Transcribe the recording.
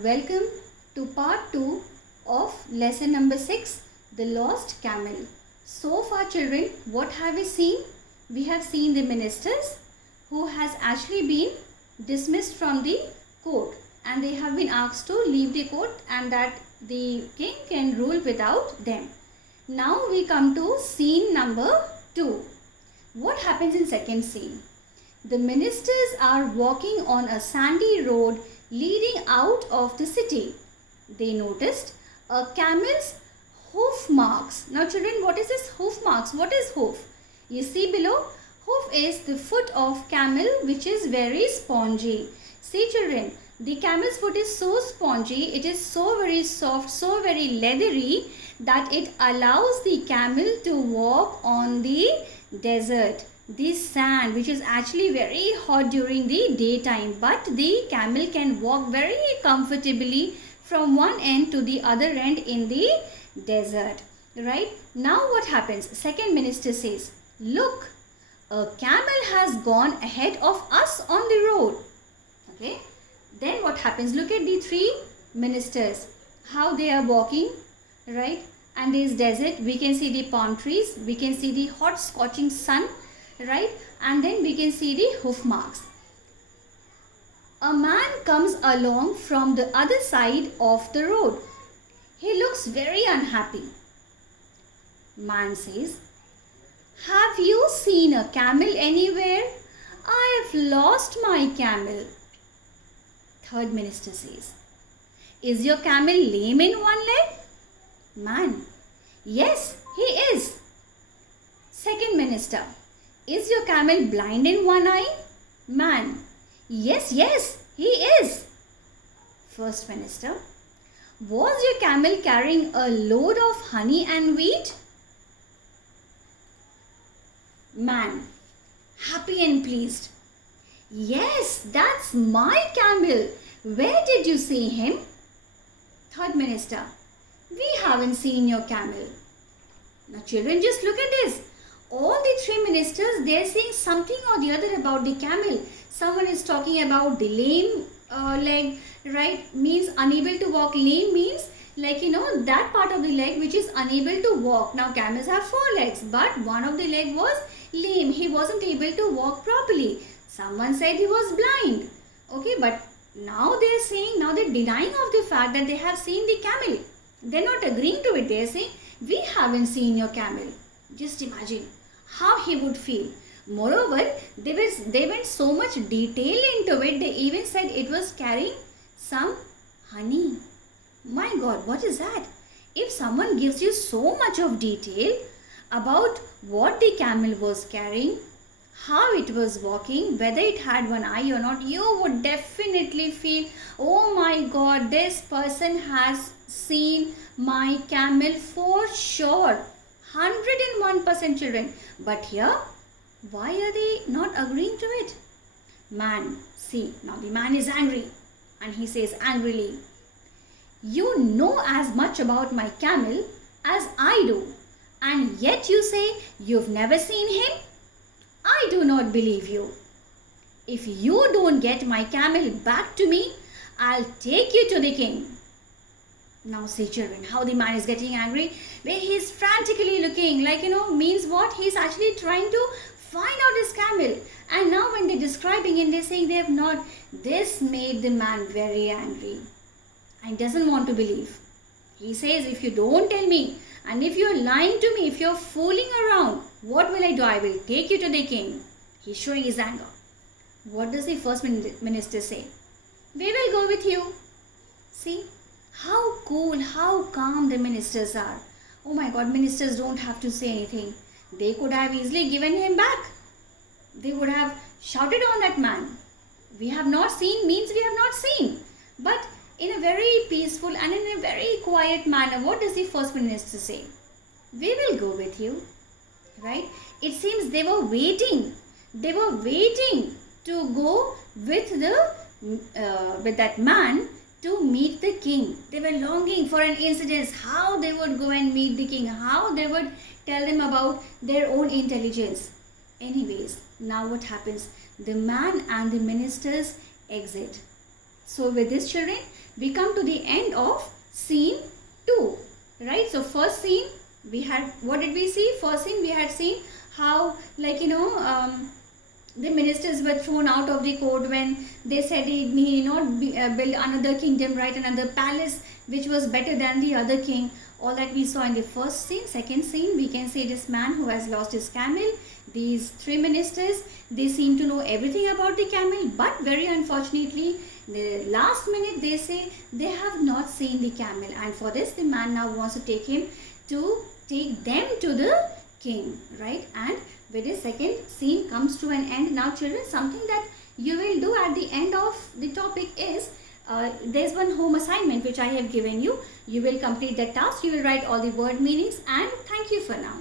Welcome to part 2 of lesson number 6, The Lost Camel. So far children, what have we seen? We have seen the ministers who has actually been dismissed from the court and they have been asked to leave the court and that the king can rule without them. Now we come to scene number 2. What happens in second scene? The ministers are walking on a sandy road leading out of the city. They noticed a camel's hoof marks. Now children, what is this hoof marks? What is hoof? You see below, hoof is the foot of camel which is very spongy. See children, the camel's foot is so spongy, it is so very soft, so very leathery that it allows the camel to walk on the desert. This sand which is actually very hot during the daytime, but the camel can walk very comfortably from one end to the other end in the desert. Right? Now what happens? Second minister says, look, a camel has gone ahead of us on the road. Okay? Then what happens? Look at the three ministers, how they are walking, right? And this desert, we can see the palm trees, we can see the hot scorching sun, right? And then we can see the hoof marks. A man comes along from the other side of the road. He looks very unhappy. Man says, have you seen a camel anywhere? I have lost my camel. Third minister says, is your camel lame in one leg? Man, yes, he is. Second minister, is your camel blind in one eye? Man, yes, he is. First minister, was your camel carrying a load of honey and wheat? Man, happy and pleased. Yes, that's my camel. Where did you see him? Third minister, we haven't seen your camel. Now children, just look at this. All the three ministers, they are saying something or the other about the camel. Someone is talking about the lame leg, right? Means unable to walk. Lame means that part of the leg which is unable to walk. Now camels have 4 legs, but one of the leg was lame. He wasn't able to walk properly. Someone said he was blind. Okay, but now they are saying, now they are denying of the fact that they have seen the camel. They are not agreeing to it. They are saying, we haven't seen your camel. Just imagine how he would feel. Moreover, they went so much detail into it. They even said it was carrying some honey. My God, what is that? If someone gives you so much of detail about what the camel was carrying, how it was walking, whether it had one eye or not, you would definitely feel, oh my God, this person has seen my camel for sure. 101% children. But here, why are they not agreeing to it? Man, see, now the man is angry and he says angrily, you know as much about my camel as I do, and yet you say you've never seen him? I do not believe you. If you don't get my camel back to me, I'll take you to the king. Now see children, how the man is getting angry. Where he's frantically looking means what? He's actually trying to find out his camel. And now when they're describing it, they're saying they have not. This made the man very angry and doesn't want to believe. He says, if you don't tell me and if you're lying to me, if you're fooling around, what will I do? I will take you to the king. He's showing his anger. What does the first minister say? We will go with you. See? How cool, how calm the ministers are. Oh my God, ministers don't have to say anything. They could have easily given him back. They would have shouted on that man. We have not seen means we have not seen. But in a very peaceful and in a very quiet manner, what does the first minister say? We will go with you. Right? It seems they were waiting. They were waiting to go with that man to meet the king. They were longing for an incident, how they would go and meet the king, how they would tell them about their own intelligence. Anyways, now what happens? The man and the ministers exit. So with this, children, we come to the end of scene 2, right? So first scene we had, what did we see? First scene we had seen how, like, the ministers were thrown out of the court when they said he need not build another kingdom, right? Another palace which was better than the other king. All that we saw in the first scene. Second scene, we can say this man who has lost his camel. These 3 ministers, they seem to know everything about the camel, but very unfortunately, the last minute they say they have not seen the camel, and for this the man now wants to take them to the king, right? And with this second scene comes to an end. Now children, something that you will do at the end of the topic is, there's one home assignment which I have given you. You will complete the task, you will write all the word meanings, and thank you for now.